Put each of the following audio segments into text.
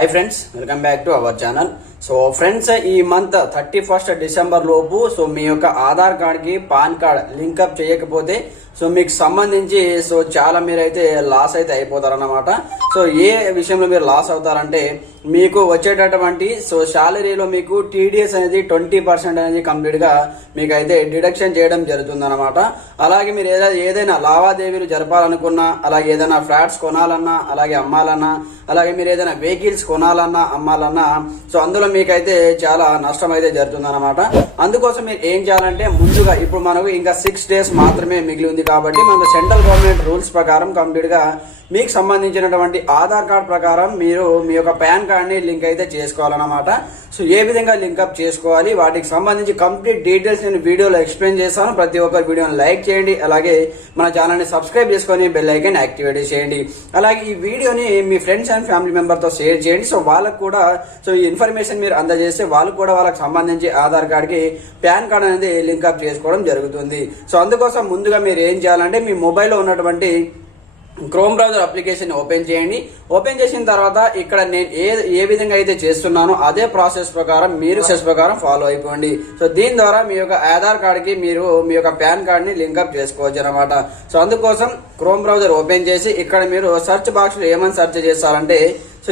Hi friends, welcome back to our channel. So friends, ఈ month 31 December లోపు మీ యొక్క Aadhaar card కి పాన్ కార్డ్ లింకప్ చేయకపోతే మీకు సంబంధించి చాలా మీరైతే లాస్ అయితే అయిపోతారన్నమాట. ఏ విషయంలో మీరు లాస్ అవుతారంటే, మీకు వచ్చేటటువంటి శాలరీలో మీకు టీడీఎస్ అనేది 20% అనేది కంప్లీట్ గా మీకు అయితే డిడక్షన్ చేయడం జరుగుతుంది అనమాట. అలాగే మీరు ఏదైనా లావాదేవీలు జరపాలనుకున్నా, అలాగే ఏదైనా ఫ్లాట్స్ కొనాలన్నా, అలాగే అమ్మాలన్నా, అలాగే మీరు ఏదైనా వెహికల్స్ కొనాలన్నా అమ్మాలన్నా అందులో మీకైతే చాలా నష్టం అయితే జరుగుతుంది అనమాట. అందుకోసం మీరు ఏం చేయాలంటే, ముందుగా ఇప్పుడు మనకు ఇంకా 6 days మాత్రమే మిగిలి ఉంది కాబట్టి మనకు సెంట్రల్ గవర్నమెంట్ రూల్స్ ప్రకారం కంప్లీట్ గా మీకు సంబంధించినటువంటి ఆధార్ కార్డ్ ప్రకారం మీరు మీ యొక్క పాన్ కార్డ్ ని లింక్ అయితే చేసుకోవాలన్నమాట. ఏ విధంగా లింకప్ చేసుకోవాలి, వాటికి సంబంధించి కంప్లీట్ డీటెయిల్స్ నేను వీడియోలో ఎక్స్ప్లెయిన్ చేస్తాను. ప్రతి ఒక్కరు వీడియోని లైక్ చేయండి, అలాగే మన ఛానల్ ని సబ్స్క్రైబ్ చేసుకొని బెల్ ఐకాన్ యాక్టివేట్ చేయండి. అలాగే ఈ వీడియోని మీ ఫ్రెండ్స్ అండ్ ఫ్యామిలీ మెంబర్ తో షేర్ చేయండి. వాళ్ళకు కూడా ఈ ఇన్ఫర్మేషన్ మీరు అందజేస్తే వాళ్ళు కూడా వాళ్ళకి సంబంధించి ఆధార్ కార్డ్ కి పాన్ కార్డ్ అనేది లింకప్ చేసుకోవడం జరుగుతుంది. అందుకోసం ముందుగా మీరు ఏం చేయాలంటే, మీ మొబైల్లో ఉన్నటువంటి క్రోమ్ బ్రౌజర్ అప్లికేషన్ ఓపెన్ చేయండి. ఓపెన్ చేసిన తర్వాత ఇక్కడ నేను ఏ విధంగా అయితే చేస్తున్నానో అదే ప్రాసెస్ ప్రకారం మీరు ఫాలో అయిపోండి. దీని ద్వారా మీ యొక్క ఆధార్ కార్డ్ కి మీరు మీ యొక్క పాన్ కార్డ్ ని లింకప్ చేసుకోవచ్చు అనమాట. అందుకోసం క్రోమ్ బ్రౌజర్ ఓపెన్ చేసి ఇక్కడ మీరు సెర్చ్ బాక్స్ లో ఏమని సెర్చ్ చేస్తారంటే,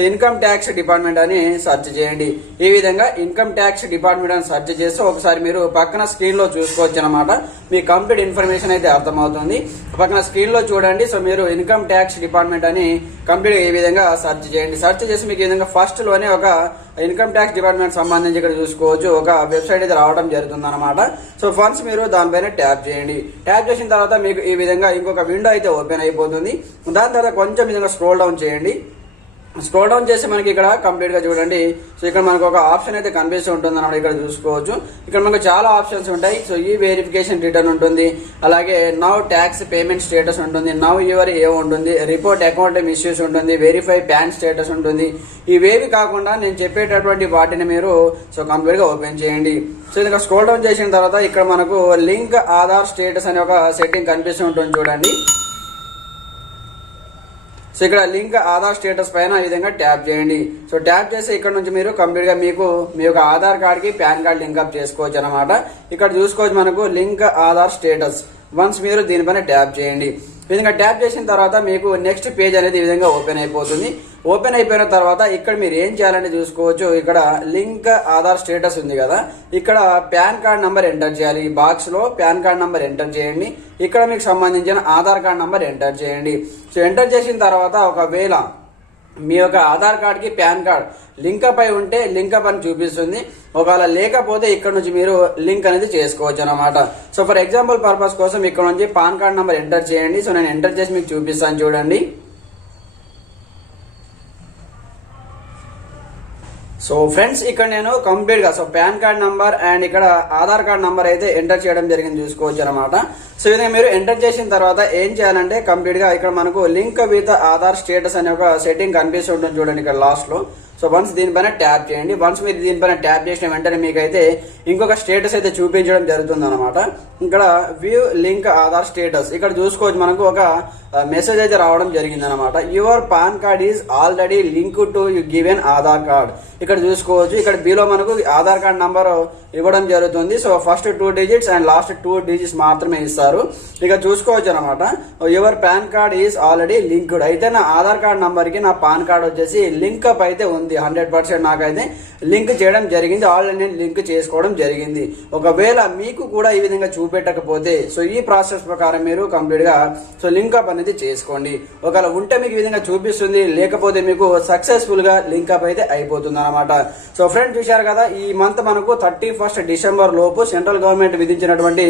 ఇన్కమ్ ట్యాక్స్ డిపార్ట్మెంట్ అని సెర్చ్ చేయండి. ఈ విధంగా ఇన్కమ్ ట్యాక్స్ డిపార్ట్మెంట్ అని సెర్చ్ చేస్తే ఒకసారి మీరు పక్కన స్క్రీన్ లో చూసుకోవచ్చు అనమాట. మీ కంప్లీట్ ఇన్ఫర్మేషన్ అయితే అర్థమవుతుంది. పక్కన స్క్రీన్ లో చూడండి. మీరు ఇన్కమ్ ట్యాక్స్ డిపార్ట్మెంట్ అని కంప్లీట్ ఈ విధంగా సెర్చ్ చేయండి. సెర్చ్ చేసి మీకు ఈ విధంగా ఫస్ట్ లోనే ఒక ఇన్కమ్ ట్యాక్స్ డిపార్ట్మెంట్ సంబంధించి ఇక్కడ చూసుకోవచ్చు ఒక వెబ్సైట్ అయితే రావడం జరుగుతుంది అనమాట. ఫస్ట్ మీరు దానిపైన ట్యాప్ చేయండి. ట్యాప్ చేసిన తర్వాత మీకు ఈ విధంగా ఇంకొక విండో అయితే ఓపెన్ అయిపోతుంది. దాని తర్వాత కొంచెం విధంగా స్క్రోల్ డౌన్ చేయండి. స్క్రోల్ డౌన్ చేసి మనకి ఇక్కడ కంప్లీట్ గా చూడండి. ఇక్కడ మనకు ఒక ఆప్షన్ అయితే కనిపిస్తూ ఉంటుంది అన్నమాట. ఇక్కడ చూసుకోవచ్చు. ఇక్కడ మనకు చాలా ఆప్షన్స్ ఉంటాయి. ఈ వెరిఫికేషన్ రిటర్న్ ఉంటుంది, అలాగే నౌ ట్యాక్స్ పేమెంట్ స్టేటస్ ఉంటుంది, నౌ యువర్ ఉంటుంది, రిపోర్ట్ అకౌంట్ మిస్యూస్ ఉంటుంది, వెరిఫై పాన్ స్టేటస్ ఉంటుంది. ఇవేవి కాకుండా నేను చెప్పేటటువంటి వాటిని మీరు కంప్లీట్ గా ఓపెన్ చేయండి. ఇంకా స్క్రోల్ డౌన్ చేసిన తర్వాత ఇక్కడ మనకు లింక్ ఆధార్ స్టేటస్ అనే ఒక సెట్టింగ్ కనిపిస్తూ ఉంటుంది చూడండి. ఇక్కడ లింక్ ఆధార్ స్టేటస్ పైన ఈ విధంగా ట్యాప్ చేయండి. ట్యాప్ చేసి ఇక్కడ నుంచి మీరు కంప్లీట్ గా మీకు మీ యొక్క ఆధార్ కార్డ్ కి పాన్ కార్డ్ లింక్అప్ చేసుకోవచ్చు అనమాట. ఇక్కడ చూసుకోవచ్చు మనకు లింక్ ఆధార్ స్టేటస్. వన్స్ మీరు దీనిపైన ట్యాప్ చేయండి. ఈ విధంగా ట్యాప్ చేసిన తర్వాత మీకు నెక్స్ట్ పేజ్ అనేది ఈ విధంగా ఓపెన్ అయిపోతుంది. ఓపెన్ అయిపోయిన తర్వాత ఇక్కడ మీరు ఏం చేయాలని చూసుకోవచ్చు. ఇక్కడ లింక్ ఆధార్ స్టేటస్ ఉంది కదా, ఇక్కడ పాన్ కార్డ్ నంబర్ ఎంటర్ చేయాలి. ఈ బాక్స్ లో పాన్ కార్డ్ నంబర్ ఎంటర్ చేయండి. ఇక్కడ మీకు సంబంధించిన ఆధార్ కార్డ్ నంబర్ ఎంటర్ చేయండి. ఎంటర్ చేసిన తర్వాత ఒకవేళ మీ యొక్క ఆధార్ కార్డ్ కి పాన్ కార్డ్ లింకప్ అయి ఉంటే లింకప్ అని చూపిస్తుంది. ఒకవేళ లేకపోతే ఇక్కడ నుంచి మీరు లింక్ అనేది చేసుకోవచ్చు అనమాట. ఫర్ ఎగ్జాంపుల్ పర్పస్ కోసం ఇక్కడ నుంచి పాన్ కార్డ్ నంబర్ ఎంటర్ చేయండి. నేను ఎంటర్ చేసి మీకు చూపిస్తాను చూడండి. ఫ్రెండ్స్, ఇక్కడ నేను కంప్లీట్ గా పాన్ కార్డ్ నంబర్ అండ్ ఇక్కడ ఆధార్ కార్డ్ నంబర్ అయితే ఎంటర్ చేయడం జరిగింది చూసుకోవచ్చు అనమాట. ఇదే మీరు ఎంటర్ చేసిన తర్వాత ఏం చేయాలంటే, కంప్లీట్ గా ఇక్కడ మనకు లింక్ విత్ ఆధార్ స్టేటస్ అనే ఒక సెట్టింగ్ కనిపిస్తుంటుంది చూడండి ఇక్కడ లాస్ట్ లో. వన్స్ దీనిపైన ట్యాప్ చేయండి. వన్స్ మీరు దీనిపైన ట్యాప్ చేసిన వెంటనే మీకైతే ఇంకొక స్టేటస్ అయితే చూపించడం జరుగుతుంది అనమాట. ఇక్కడ వ్యూ లింక్ ఆధార్ స్టేటస్ ఇక్కడ చూసుకోవచ్చు మనకు ఒక మెసేజ్ అయితే రావడం జరిగింది అనమాట. Your pan card is already link to you given Aadhaar card. ఇక్కడ చూసుకోవచ్చు. ఇక్కడ బిలో మనకు ఆధార్ కార్డ్ నంబర్ ఇవ్వడం జరుగుతుంది. First 2 digits and last 2 digits మాత్రమే ఇస్తారు. ఇక చూసుకోవచ్చు అనమాట. Your pan card is already linked. అయితే నా ఆధార్ కార్డ్ నంబర్ కి నా పాన్ కార్డ్ వచ్చేసి లింక్అప్ అయితే ఉంది. 100% నాకైతే లింక్ చేయడం జరిగింది. ఆల్రెడీ నేను లింక్ చేసుకోవడం జరిగింది. ఒకవేళ మీకు కూడా ఈ విధంగా చూపెట్టకపోతే ఈ ప్రాసెస్ ప్రకారం మీరు కంప్లీట్ గా లింక్అప్ అనేది చేసుకోండి. ఒకవేళ ఉంటే మీకు ఈ విధంగా చూపిస్తుంది, లేకపోతే మీకు సక్సెస్ఫుల్ గా లింక్అప్ అయితే అయిపోతుంది అనమాట. ఫ్రెండ్స్, చూశారు కదా, ఈ మంత్ మనకు 31 డిసెంబర్ లోపు సెంట్రల్ గవర్నమెంట్ విధించినటువంటి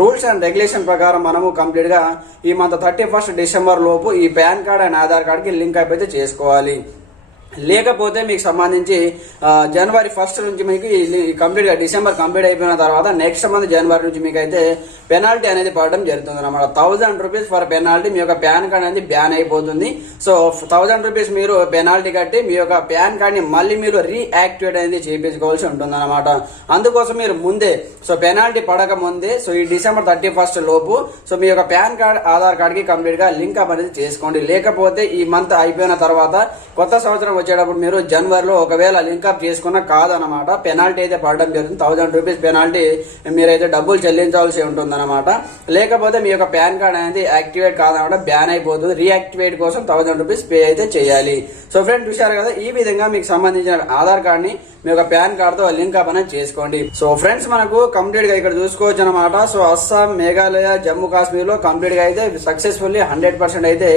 రూల్స్ అండ్ రెగ్యులేషన్ ప్రకారం మనము కంప్లీట్ గా ఈ మంత్ 31 డిసెంబర్ లోపు ఈ pan card and Aadhaar card కి లింక్అప్ అయితే చేసుకోవాలి. లేకపోతే మీకు సంబంధించి జనవరి 1 నుంచి మీకు కంప్లీట్ గా డిసెంబర్ కంప్లీట్ అయిపోయిన తర్వాత నెక్స్ట్ మంత్ జనవరి నుంచి మీకు అయితే పెనాల్టీ అనేది పడడం జరుగుతుంది అనమాట. 1000 రూపీస్ ఫర్ పెనాల్టీ. మీ యొక్క పాన్ కార్డ్ అనేది బ్యాన్ అయిపోతుంది. 1000 రూపీస్ మీరు పెనాల్టీ కట్టి మీ యొక్క పాన్ కార్డ్ ని మళ్ళీ మీరు రీయాక్టివేట్ అనేది చేయించుకోవాల్సి ఉంటుంది అనమాట. అందుకోసం మీరు ముందే పెనాల్టీ పడక ముందే ఈ డిసెంబర్ 31 లోపు మీ యొక్క పాన్ కార్డ్ ఆధార్ కార్డ్ కి కంప్లీట్ గా లింక్ అప్ అనేది చేసుకోండి. లేకపోతే ఈ మంత్ అయిపోయిన తర్వాత కొత్త సంవత్సరం వచ్చేటప్పుడు మీరు జనవరిలో ఒకవేళ లింకప్ చేసుకున్న కాదనమాట, పెనాల్టీ అయితే పడడం జరుగుతుంది. 1000 రూపీస్ పెనాల్టీ మీరైతే డబ్బులు చెల్లించాల్సి ఉంటుంది అనమాట. లేకపోతే మీ యొక్క పాన్ కార్డ్ అనేది యాక్టివేట్ కాదనమాట, బ్యాన్ అయిపోతుంది. రీయాక్టివేట్ కోసం 1000 రూపీస్ పే అయితే చేయాలి. సో ఫ్రెండ్స్ చూశారు కదా, ఈ విధంగా మీకు సంబంధించిన ఆధార్ కార్డ్ ని మీ యొక్క పాన్ కార్డ్ తో లింక్ అప్ అనేది చేసుకోండి. సో ఫ్రెండ్స్ మనకు కంప్లీట్ గా ఇక్కడ చూసుకోవచ్చు అనమాట. సో అస్సాం, మేఘాలయ, జమ్మూ కాశ్మీర్ లో కంప్లీట్ గా అయితే సక్సెస్ఫుల్లీ 100% అయితే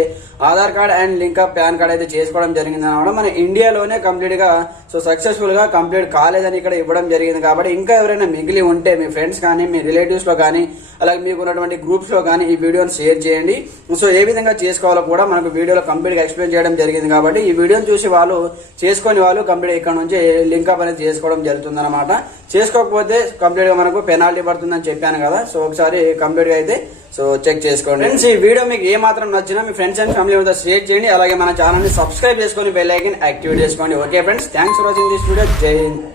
Aadhaar card and link up pan card అయితే చేసుకోవడం జరిగింది అనమాట. మన ఇండియాలోనే కంప్లీట్ గా సో సక్సెస్ఫుల్ గా కంప్లీట్ కాలేదని ఇక్కడ ఇవ్వడం జరిగింది. కాబట్టి ఇంకా ఎవరైనా మిగిలి ఉంటే మీ ఫ్రెండ్స్ కానీ మీ రిలేటివ్స్ లో కానీ అలాగే మీకు ఉన్నటువంటి గ్రూప్స్ లో కానీ ఈ వీడియోని షేర్ చేయండి. సో ఏ విధంగా చేసుకోవాలో కూడా మనకు వీడియోలో కంప్లీట్ గా ఎక్స్ప్లెయిన్ చేయడం జరిగింది. కాబట్టి ఈ వీడియోని చూసి వాళ్ళు చేసుకుని వాళ్ళు కంప్లీట్ ఇక్కడ నుంచి లింక్ అప్ అనేది చేసుకోవడం జరుగుతుంది అనమాట. చేసుకోకపోతే కంప్లీట్ గా మనకు పెనాల్టీ పడుతుందని చెప్పాను కదా. సో ఒకసారి కంప్లీట్ గా అయితే సో చెక్ చేసుకోండి. ఫ్రెండ్స్ ఈ వీడియో మీకు ఏ మాత్రం నచ్చినా మీ friends and family members share చేయండి. అలాగే మన ఛానల్ ని సబ్స్క్రైబ్ చేసుకొని బెల్ ఐకాన్ యాక్టివేట్ చేసుకోండి. Okay friends, thanks for watching this video. జై హింద్.